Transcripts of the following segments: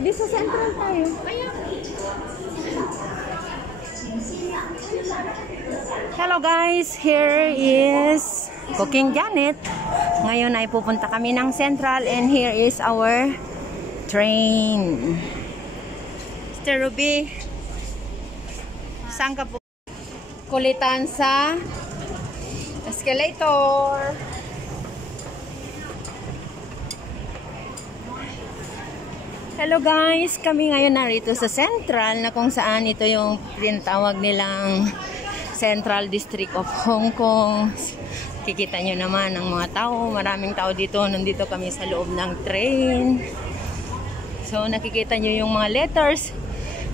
Hindi sa Central tayo. Hello guys, here is Cooking Janet. Ngayon ay pupunta kami ng Central and here is our train. Mr. Ruby, saan ka po? Kulitan sa escalator. Hello guys, kami ngayon narito sa Central na kung saan ito yung tinatawag nilang Central District of Hong Kong. Kikita nyo naman ang mga tao, maraming tao dito. Nandito kami sa loob ng train. So nakikita nyo yung mga letters.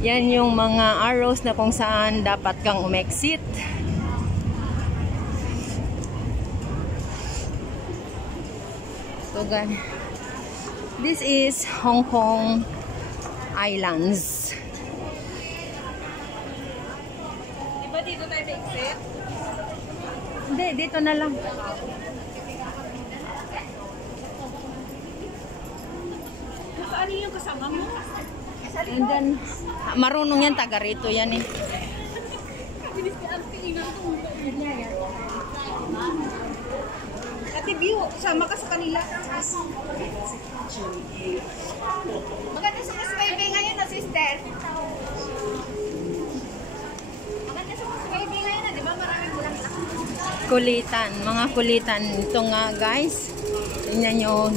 Yan yung mga arrows na kung saan dapat kang umexit. So guys, this is Hong Kong Islands. Diba dito tayo exit? Hindi, dito na lang. Saan yung kasama mo? And then, marunong yan, taga rito yan eh. Kabilis ni Auntie Ina itong Ate Biu, sama ka sa kanila. Maganda sa mas baby ngayon na sister. Maganda sa mas baby ngayon na, di ba maraming bulang-bulang? Kulitan, mga kulitan. Ito nga guys. Tingnan nyo.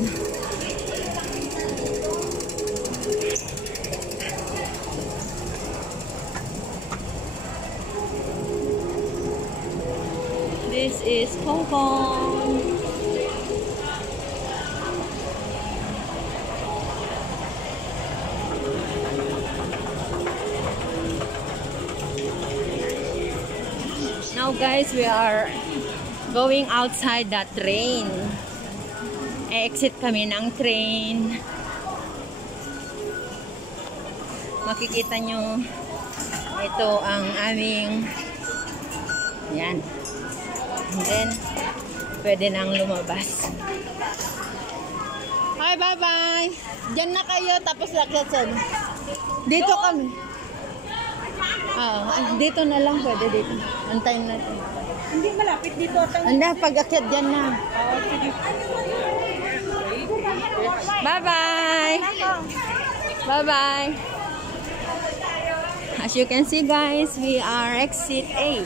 This is Hong Kong. Now guys, we are going outside the train. Exit kami ng train. Makikita nyo, ito ang aming yan. And then, pwede nang lumabas. Hi, bye-bye! Diyan na kayo, tapos lakyatsan. Dito kami. Dito na lang, pwede dito. Antayin natin. Hindi malapit dito. Hindi, pag-akyat dyan na. Bye-bye! Bye-bye! As you can see guys, we are exit A.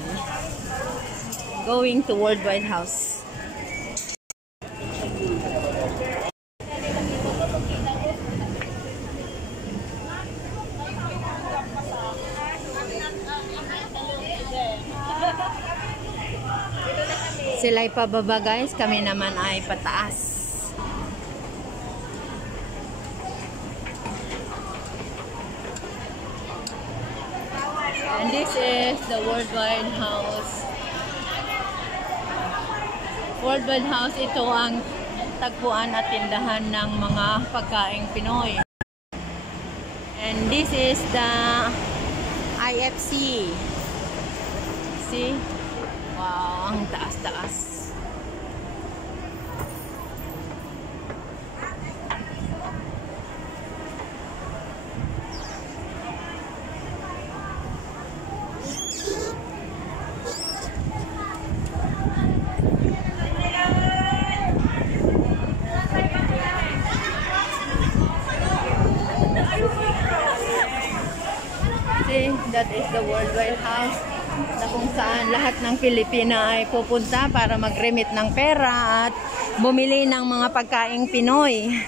Going to Worldwide House. Sila'y pababa guys, kami naman ay pataas. And this is the Worldwide House. Worldwide House, ito ang tagpuan at tindahan ng mga pagkaing Pinoy. And this is the IFC. See? Wow, ang taas-taas. See, that is the Worldwide House na kung saan lahat ng Pilipina ay pupunta para mag-remit ng pera at bumili ng mga pagkaing Pinoy.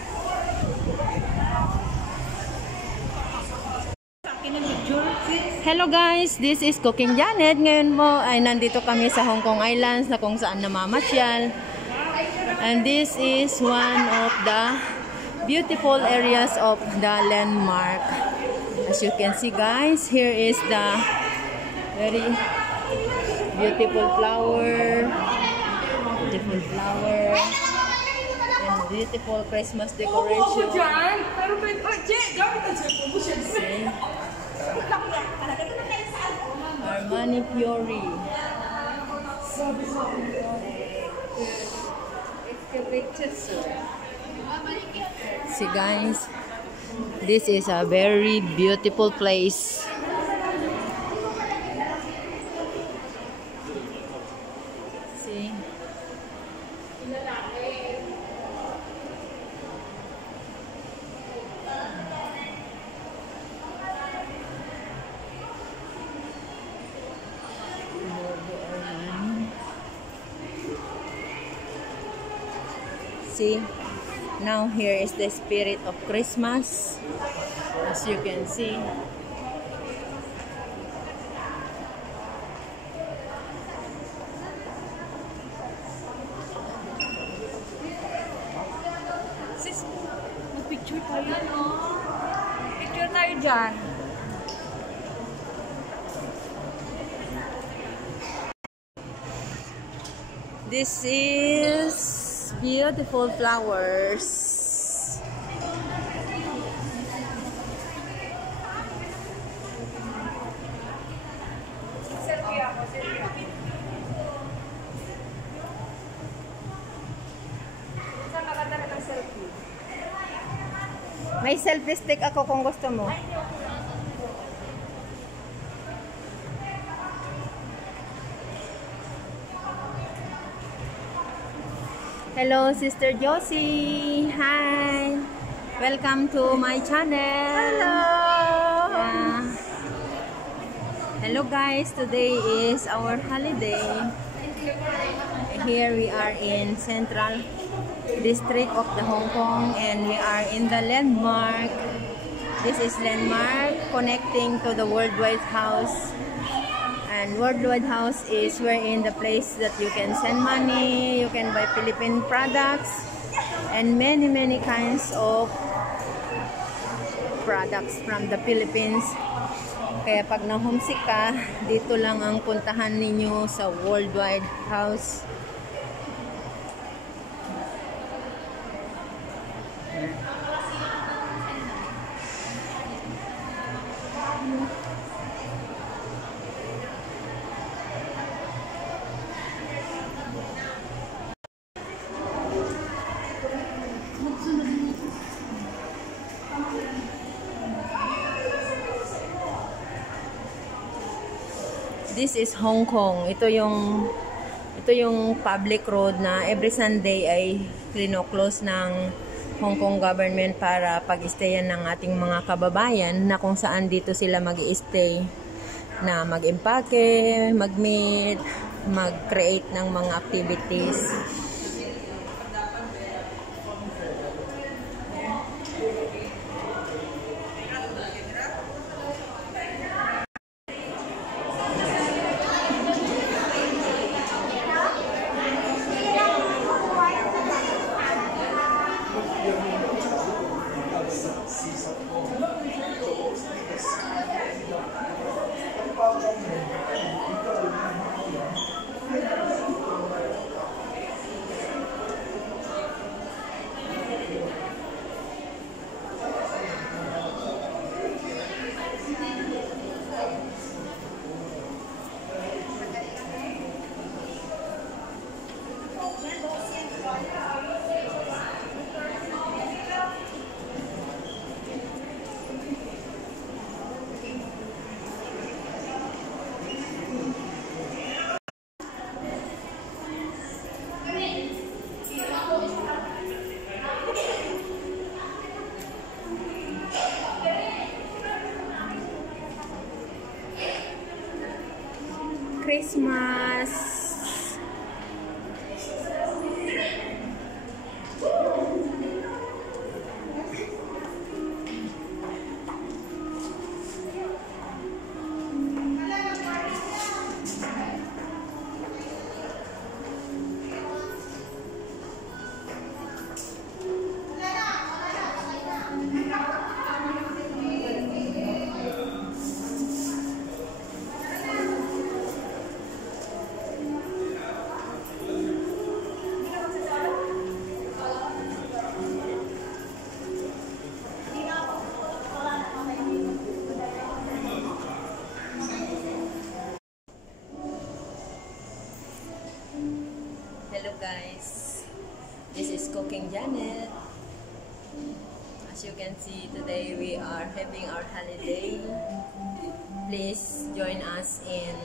Hello guys, this is Cooking Janet. Ngayon mo ay nandito kami sa Hong Kong Islands na kung saan namamasyal. And this is one of the beautiful areas of the landmark. As you can see guys, here is the very beautiful flower. Beautiful flower. And beautiful Christmas decoration. See? Armani Fiori. It's the picture, sir. See guys, this is a very beautiful place. See. See, now here is the spirit of Christmas, as you can see. Sis, mag-picture tayo, no? Picture tayo dyan. This is beautiful flowers. Selfie ako, selfie ako. Saan maganda na ng selfie? May selfie stick ako kung gusto mo. Hello, Sister Josie. Hi. Welcome to my channel. Hello. Hello guys. Today is our holiday. Here we are in Central District of the Hong Kong and we are in the landmark. This is landmark connecting to the Worldwide House. And Worldwide House is wherein the place that you can send money, you can buy Philippine products, and many kinds of products from the Philippines. Kaya pag na-homesick ka, dito lang ang puntahan ninyo sa Worldwide House. This is Hong Kong. Ito yung public road na every Sunday ay klino-close ng Hong Kong government para pag-stayan ng ating mga kababayan na kung saan dito sila mag-i-stay na mag-impake, mag-meet, mag-create ng mga activities. Christmas. Hello guys, this is Cooking Janet. As you can see, today we are having our holiday. Please join us in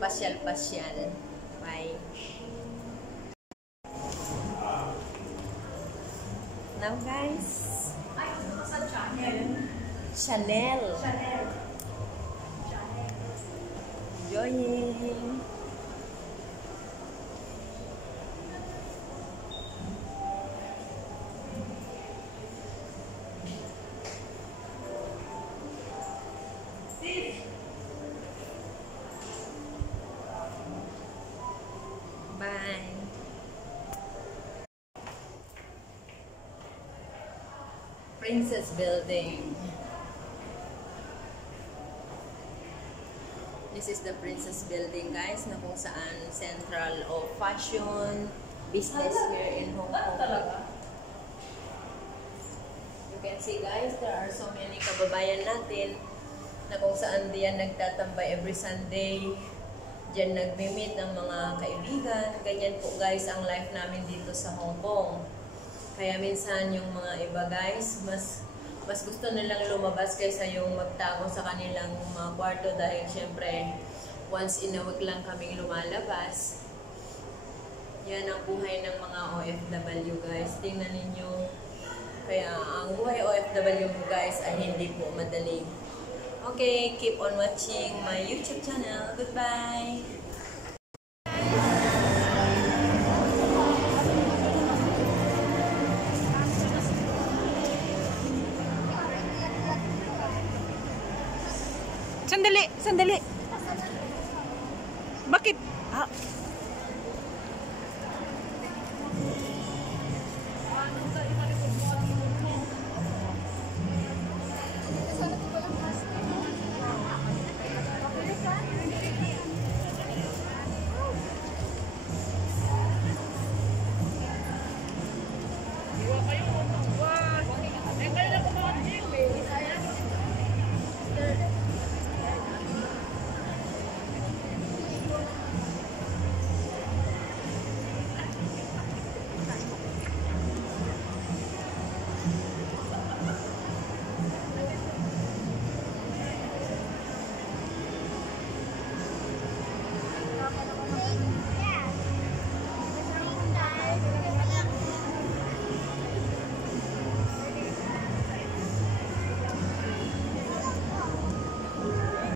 Pasyal. Bye. Now guys, Chanel. Enjoying. Bye. Princess Building. This is the Princess Building, guys, na kung saan central of fashion, business here in Hong Kong. You can see, guys, there are so many kababayan natin na kung saan diyan nagtatambay every Sunday. Diyan nagme-meet ng mga kaibigan. Ganyan po, guys, ang life namin dito sa Hong Kong. Kaya minsan yung mga iba, guys, mas gusto nilang lumabas kaysa yung magtago sa kanilang mga kwarto dahil syempre once in a week lang kaming lumalabas. Yan ang buhay ng mga OFW, guys. Tingnan ninyo. Kaya ang buhay OFW, guys, ay hindi po madali. Okay, keep on watching my YouTube channel. Goodbye! Sandali, sandali. Bakit? Ah,